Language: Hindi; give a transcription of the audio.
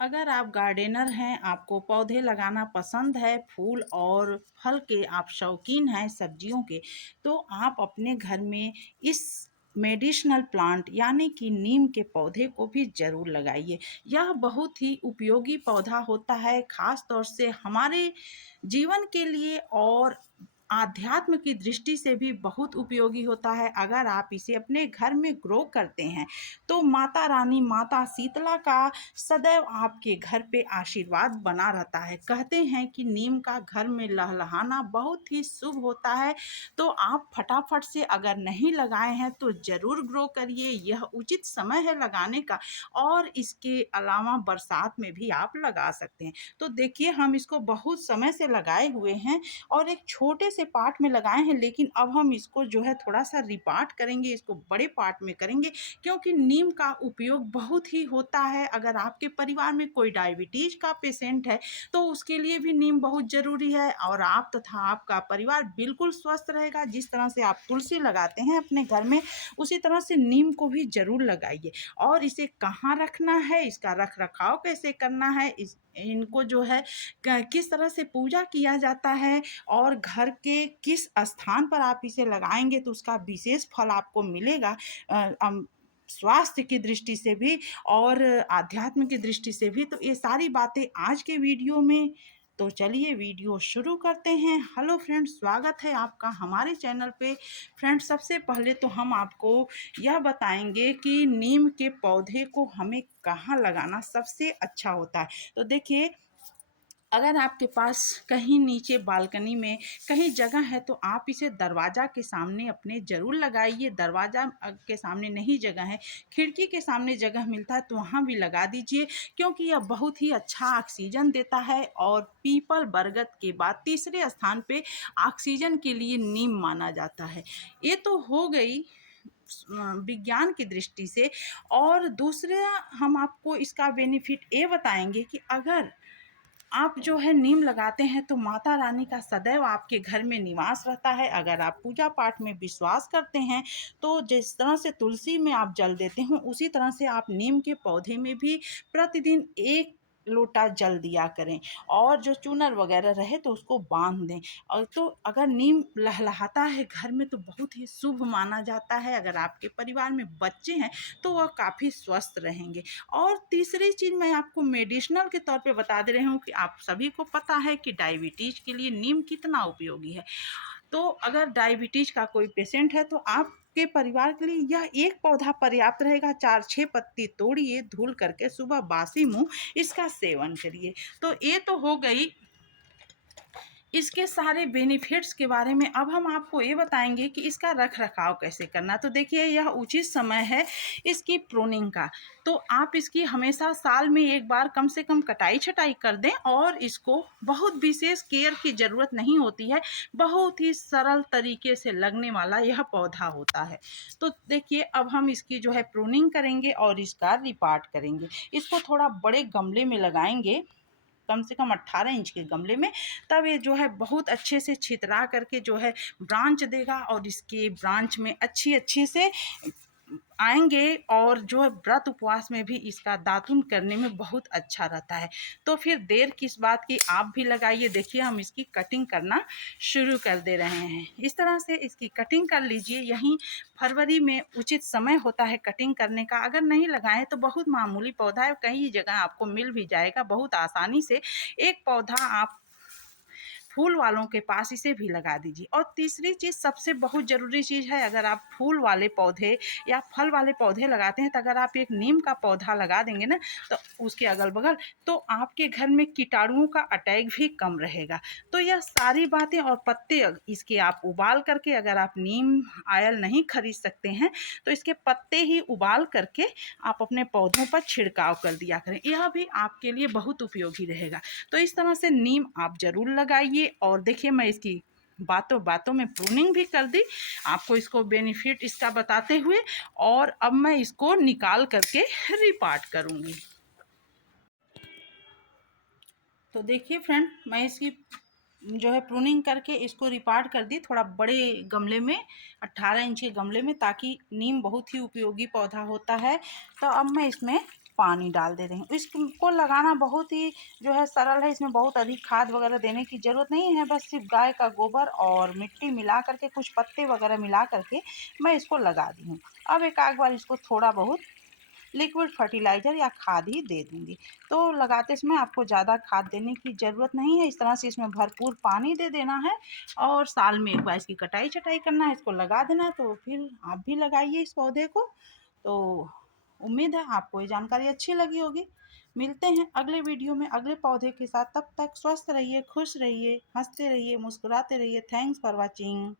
अगर आप गार्डनर हैं, आपको पौधे लगाना पसंद है, फूल और फल के आप शौकीन हैं सब्जियों के, तो आप अपने घर में इस मेडिसिनल प्लांट यानी कि नीम के पौधे को भी ज़रूर लगाइए। यह बहुत ही उपयोगी पौधा होता है, ख़ास तौर से हमारे जीवन के लिए और आध्यात्म की दृष्टि से भी बहुत उपयोगी होता है। अगर आप इसे अपने घर में ग्रो करते हैं, तो माता रानी, माता शीतला का सदैव आपके घर पे आशीर्वाद बना रहता है। कहते हैं कि नीम का घर में लहलहाना बहुत ही शुभ होता है, तो आप फटाफट से अगर नहीं लगाए हैं तो ज़रूर ग्रो करिए। यह उचित समय है लगाने का, और इसके अलावा बरसात में भी आप लगा सकते हैं। तो देखिए, हम इसको बहुत समय से लगाए हुए हैं और एक छोटे से पार्ट में लगाए हैं, लेकिन अब हम इसको जो है थोड़ा-सा रिपार्ट करेंगे, इसको बड़े पार्ट में करेंगे, क्योंकि नीम का उपयोग बहुत ही होता है। अगर आपके परिवार में कोई डायबिटीज़ का पेशेंट है, तो उसके लिए भी नीम बहुत ज़रूरी है, और आप तथा आपका परिवार बिल्कुल स्वस्थ रहेगा। जिस तरह से आप तुलसी लगाते हैं अपने घर में, उसी तरह से नीम को भी ज़रूर लगाइए। और इसे कहाँ रखना है, इसका रख-रखाव कैसे करना है, इनको जो है किस तरह से पूजा किया जाता है, और घर के किस स्थान पर आप इसे लगाएँगे तो उसका विशेष फल आपको मिलेगा। स्वास्थ्य की दृष्टि से भी और आध्यात्म की दृष्टि से भी, तो ये सारी बातें आज के वीडियो में। तो चलिए वीडियो शुरू करते हैं। हेलो फ्रेंड्स, स्वागत है आपका हमारे चैनल पे। फ्रेंड्स, सबसे पहले तो हम आपको यह बताएंगे कि नीम के पौधे को हमें कहाँ लगाना सबसे अच्छा होता है। तो देखिए, अगर आपके पास कहीं नीचे बालकनी में कहीं जगह है, तो आप इसे दरवाज़ा के सामने अपने ज़रूर लगाइए। दरवाज़ा के सामने नहीं जगह है, खिड़की के सामने जगह मिलता है, तो वहाँ भी लगा दीजिए, क्योंकि यह बहुत ही अच्छा ऑक्सीजन देता है। और पीपल, बरगद के बाद तीसरे स्थान पे ऑक्सीजन के लिए नीम माना जाता है। ये तो हो गई विज्ञान की दृष्टि से। और दूसरा, हम आपको इसका बेनिफिट ये बताएंगे कि अगर आप जो है नीम लगाते हैं, तो माता रानी का सदैव आपके घर में निवास रहता है। अगर आप पूजा पाठ में विश्वास करते हैं, तो जिस तरह से तुलसी में आप जल देते हो, उसी तरह से आप नीम के पौधे में भी प्रतिदिन 1 लोटा जल दिया करें, और जो चूनर वगैरह रहे तो उसको बांध दें। और तो अगर नीम लहलहाता है घर में, तो बहुत ही शुभ माना जाता है। अगर आपके परिवार में बच्चे हैं, तो वह काफ़ी स्वस्थ रहेंगे। और तीसरी चीज़ मैं आपको मेडिसिनल के तौर पे बता दे रही हूँ कि आप सभी को पता है कि डायबिटीज़ के लिए नीम कितना उपयोगी है। तो अगर डायबिटीज़ का कोई पेशेंट है, तो आपके परिवार के लिए यह एक पौधा पर्याप्त रहेगा। 4-6 पत्ती तोड़िए, धुल करके सुबह बासी मुँह इसका सेवन करिए। तो ये तो हो गई इसके सारे बेनिफिट्स के बारे में। अब हम आपको ये बताएंगे कि इसका रख रखाव कैसे करना। तो देखिए, यह उचित समय है इसकी प्रूनिंग का। तो आप इसकी हमेशा साल में एक बार कम से कम कटाई छटाई कर दें, और इसको बहुत विशेष केयर की ज़रूरत नहीं होती है। बहुत ही सरल तरीके से लगने वाला यह पौधा होता है। तो देखिए, अब हम इसकी जो है प्रूनिंग करेंगे और इसका रिपार्ट करेंगे। इसको थोड़ा बड़े गमले में लगाएंगे, कम से कम 18 इंच के गमले में, तब ये जो है बहुत अच्छे से छितरा करके जो है ब्रांच देगा, और इसके ब्रांच में अच्छी अच्छी से आएंगे, और जो है व्रत उपवास में भी इसका दातुन करने में बहुत अच्छा रहता है। तो फिर देर किस बात की, आप भी लगाइए। देखिए, हम इसकी कटिंग करना शुरू कर दे रहे हैं। इस तरह से इसकी कटिंग कर लीजिए। यहीं फरवरी में उचित समय होता है कटिंग करने का। अगर नहीं लगाएं तो बहुत मामूली पौधा है, कई जगह आपको मिल भी जाएगा बहुत आसानी से। एक पौधा आप फूल वालों के पास इसे भी लगा दीजिए। और तीसरी चीज़, सबसे बहुत ज़रूरी चीज़ है, अगर आप फूल वाले पौधे या फल वाले पौधे लगाते हैं, तो अगर आप एक नीम का पौधा लगा देंगे ना, तो उसके अगल बगल, तो आपके घर में कीटाणुओं का अटैक भी कम रहेगा। तो यह सारी बातें और पत्ते इसके आप उबाल करके, अगर आप नीम ऑयल नहीं खरीद सकते हैं, तो इसके पत्ते ही उबाल करके आप अपने पौधों पर छिड़काव कर दिया करें। यह भी आपके लिए बहुत उपयोगी रहेगा। तो इस तरह से नीम आप ज़रूर लगाइए। और देखिए, मैं इसकी बातों बातों में प्रूनिंग भी कर दी, आपको इसको बेनिफिट इसका बताते हुए। और अब मैं इसको निकाल करके रिपार्ट करूँगी। तो देखिए फ्रेंड, मैं इसकी जो है प्रूनिंग करके इसको रिपार्ट कर दी, थोड़ा बड़े गमले में, 18 इंच के गमले में, ताकि नीम बहुत ही उपयोगी पौधा होता है। तो अब मैं इसमें पानी डाल दे रही हूँ। इसको लगाना बहुत ही जो है सरल है, इसमें बहुत अधिक खाद वगैरह देने की ज़रूरत नहीं है, बस सिर्फ गाय का गोबर और मिट्टी मिला करके, कुछ पत्ते वगैरह मिला करके मैं इसको लगा दी हूँ। अब एक आध बार इसको थोड़ा बहुत लिक्विड फर्टिलाइज़र या खाद ही दे दूँगी। तो लगाते समय आपको ज़्यादा खाद देने की ज़रूरत नहीं है, इस तरह से इसमें भरपूर पानी दे देना है और साल में एक बार इसकी कटाई-छटाई करना है, इसको लगा देना है। तो फिर आप भी लगाइए इस पौधे को। तो उम्मीद है आपको ये जानकारी अच्छी लगी होगी। मिलते हैं अगले वीडियो में अगले पौधे के साथ, तब तक स्वस्थ रहिए, खुश रहिए, हँसते रहिए, मुस्कुराते रहिए। Thanks for watching.